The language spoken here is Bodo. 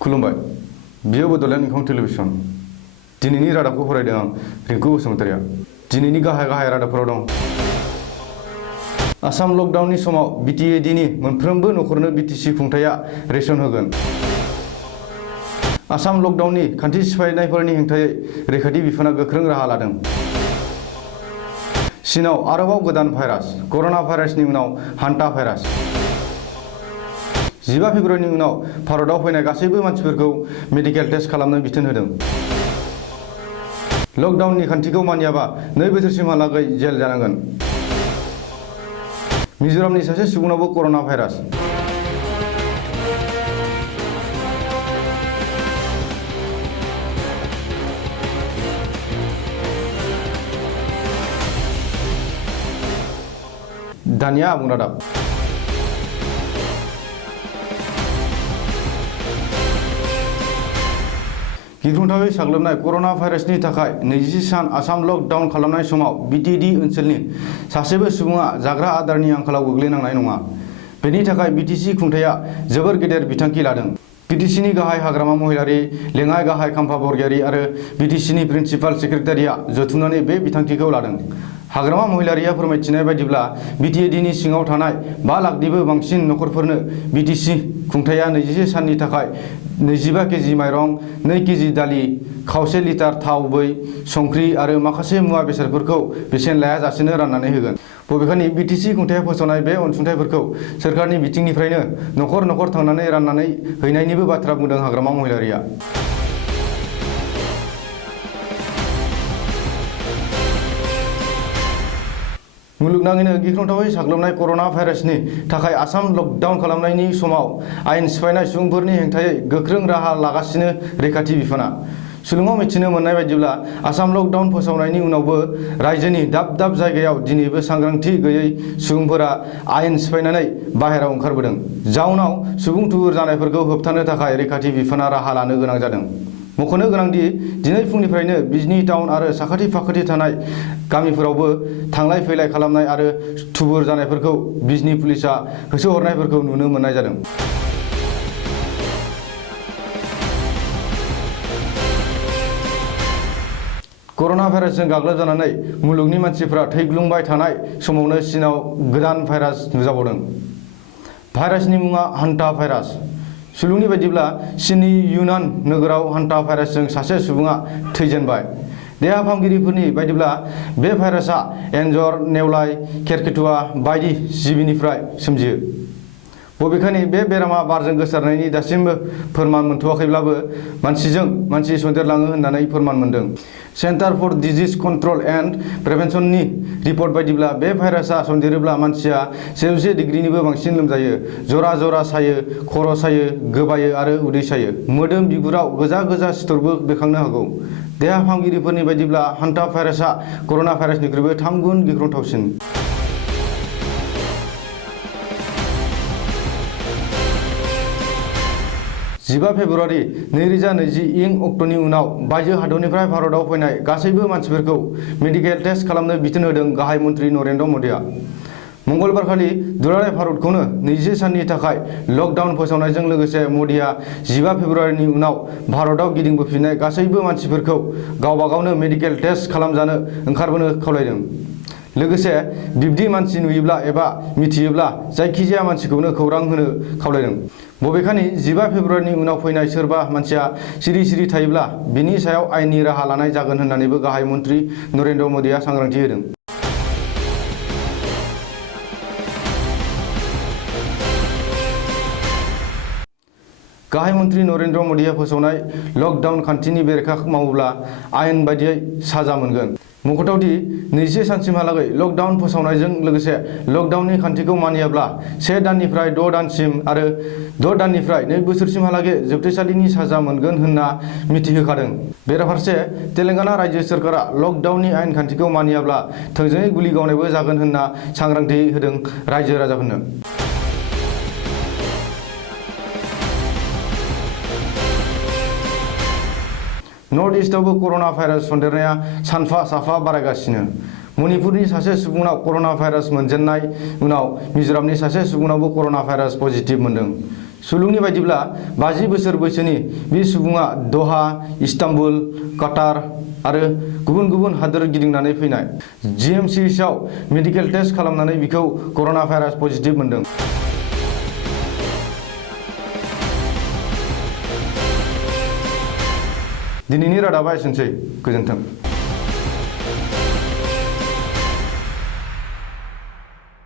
खुलुमबाय बियो बड'लेण्ड इंखं टेलिभिजन दिनैनि रादाबखौ फरायदों आं रिंकु बसुमतारिया दिनैनि गाहाय रादाबफोराव दं आसाम लकडाउननि समाव बिटिएडिनि मोनफ्रोमबो नखरनो बिटिसि खुंथाया रेशन होगोन आसाम लकडाउननि खान्थि सिफायनायफोरनि हेंथायै रैखाथि बिफाना गोख्रों राहा लादों चीनआव आरोबाव गोदान भाइरास कर'ना भाइरासनि उनाव हान्टा भाइरास 15 फेब्रुवारिनि उनाव भारतआव फैनाय गासैबो मानसिफोरखौ मेडिकेल टेस्ट खालामनो बिथोन होदों लकडाउननि खान्थिखौ मानियाबा 2 बोसोरसिमहालागै जेल जानांगोन मिजोरामनि सासे सुबुंनावबो कर'ना भाइरास दानिया आबुं रादाब गिख्रंथावै साग्लोबनाय कर'ना भाइरासनि थाखाय 20 सान आसाम लकडाउन खालामनाय समाव बिटिएडि ओनसोलनि सासेबो सुबुङा जाग्रा आदारनि आंखालाव गोग्लैनांनाय नङा बेनि थाखाय बिटिसि खुंथाया जोबोर गेदेर बिथांखि लादों बिटिसिनि गाहाय हाग्रामा महिलारि लेङाइ गाहाय खाम्फा बरगयारि आरो बिटिसिनि प्रिन्सिपाल सेक्रेटारिया जथुमनानै बे बिथांखिखौ लादों हाग्रामा महिलारिया फोरमायथिनाय बायदिब्ला बिटिएडिनि सिङाव थानाय 5 लाखनिबो बांसिन नखरफोरनो बिटिसि खुंथाया 20 साननि थाखाय 25 केजि माइरं 2 केजि दालि खावसे लिटार थाव बै संख्रि आरो माखासे मुवा बेसादफोरखौ बेसेन लायाजासेनो राननानै होगोन बबेखानि बिटिसि खुंथाया फोसावनाय बे अनसुंथाइफोरखौ सोरखारनि बिथिंनिफ्रायनो नखर नखर थांनानै राननानै हैनायनिबो बाथ्रा बुंदों हाग्रामा महिलारिया मुलुगनाङैनो गिख्रंथावै साग्लोबनाय कर'ना भाइरासनि थाखाय आसाम लकडाउन खालामनायनि समाव आयेन सिफायनाय सुबुंफोरनि हेंथायै गोख्रों राहा लागासिनो रैखाथि बिफाना सुलुङाव मिथिनो मोननाय बायदिब्ला आसाम लकडाउन फोसावनायनि उनावबो रायजोनि दाब दाब जायगायाव दिनैबो सांग्रांथि गैयै सुबुंफोरा आयेन सिफायनानै बाहेरायाव ओंखारबोदों जाउनाव सुबुं थुबुर जानायफोरखौ होबथानो थाखाय रैखाथि बिफाना राहा लानो गोनां जादों मख'नो गोनांदि दिनै फुंनिफ्रायनो बिजनी टाउन आरो साखाथि फाखाथि थानाय गामिफोरावबो थांलाय फैलाय खालामनाय आरो थुबुर जानायफोरखौ बिजनी पुलिसआ होसोहरनायफोरखौ नुनो मोननाय जादों कर'ना भाइरासजों गाग्लोबजानानै मुलुगनि मानसिफ्रा थैग्लुंबाय थानाय समावनो चीनआव गोदान भाइरास नुजाबावदों भाइरासनि मुङा हान्टा भाइरास सुलुंनि बायदिब्ला चीननि युनान नोगोराव हान्टा भाइरासजों सासे सुबुङा थैजेनबाय देहा फाहामगिरिफोरनि बायदिब्ला बे भाइरासआ एन्जर नेवलाय केरकेटुआ बायदि जिबिनिफ्राय सोमजियो बबेखानि बे बेरामा बारजों गोसारनायनि दासिमबो फोरमान मोनथ'वाखैब्लाबो मानसिजों मानसि सन्देरलाङो होननानै फोरमान मोनदों centre for disease control and प्रिभेन्सननि रिपर्ट बायदिब्ला बे भाइरासआ सन्देरोब्ला मानसिया 100 डिग्रिनिबो बांसिन लोमजायो जरा जरा सायो खर' सायो गोबायो आरो उदै सायो मोदोम बिगुराव गोजा गोजा सिथरबो बेरखांनो हागौ देहा फाहामगिरिफोरनि बायदिब्ला हान्टा भाइरासआ कर'ना भाइरासनिख्रुइबो 3 गुन गिख्रंथावसिन 15 फेब्रुवारि 2020 इं अक्ट'नि उनाव बायजो हादरनिफ्राय भारतआव फैनाय गासैबो मानसिफोरखौ मेडिकेल टेस्ट खालामनो बिथोन होदों गाहाय मन्त्रि नरेन्द्र मदिआ मंगलबारखालि दुलाराय भारतखौनो 20 साननि थाखाय लकडाउन फोसावनायजों लोगोसे मदिआ 15 फेब्रुवारिनि उनाव भारतआव गिदिंबोफिननाय गासैबो मानसिफोरखौ गावबा गावनो मेडिकेल टेस्ट खालामजानो ओंखारबोनो खावलायदों लोगोसे बिब्दि मानसि नुयोब्ला एबा मिथियोब्ला जायखिजाया मानसिखौनो खौरां होनो खावलायदों बबेखानि 15 फेब्रुवारिनि उनाव फैनाय सोरबा मानसिया सिरि सिरि थायोब्ला बिनि सायाव आयेननि राहा लानाय जागोन होननानैबो गाहाय मन्त्रि नरेन्द्र मदिआ सांग्रांथि होदों गाहाय मन्त्रि नरेन्द्र मदिआ फोसावनाय लकडाउन खान्थिनि बेरेखा मावोब्ला आयेन बायदियै साजा मोनगोन मख'थावदि 20 सानसिमहालागै लकडाउन फोसावनायजों लोगोसे लकडाउननि खान्थिखौ मानियाब्ला 1 दाननिफ्राय 6 दानसिम आरो 6 दाननिफ्राय 2 बोसोरसिमहालागै जोबथेसालिनि साजा मोनगोन होनना मिथिहोखादों बेराफारसे तेलेंगाना रायजो सोरखारा लकडाउननि आयेन खान्थिखौ मानियाब्ला थोंजोङै गुलि गावनायबो जागोन होनना सांग्रांथि होदों रायजो राजाफोरनो नर्थ इस्टआवबो कर'ना भाइरास सन्देरनाया सानफा साफा बारायगासिनो मणिपुरनि सासे सुबुंनाव कर'ना भाइरास मोनजेननाय उनाव मिजोरामनि सासे सुबुंनावबो कर'ना भाइरास पजिटिभ मोनदों सुलुंनि बायदिब्ला 50 बोसोर बैसोनि बे सुबुङा दहा, इस्तानबुल, काटार आरो गुबुन गुबुन हादोर गिदिंनानै फैनाय। GMCHआव मेडिकेल टेस्ट खालामनानै बिखौ कर'ना भाइरास पजिटिभ मोनदों। दिनैनि रादाबा एसेनोसै। गोजोन्थों।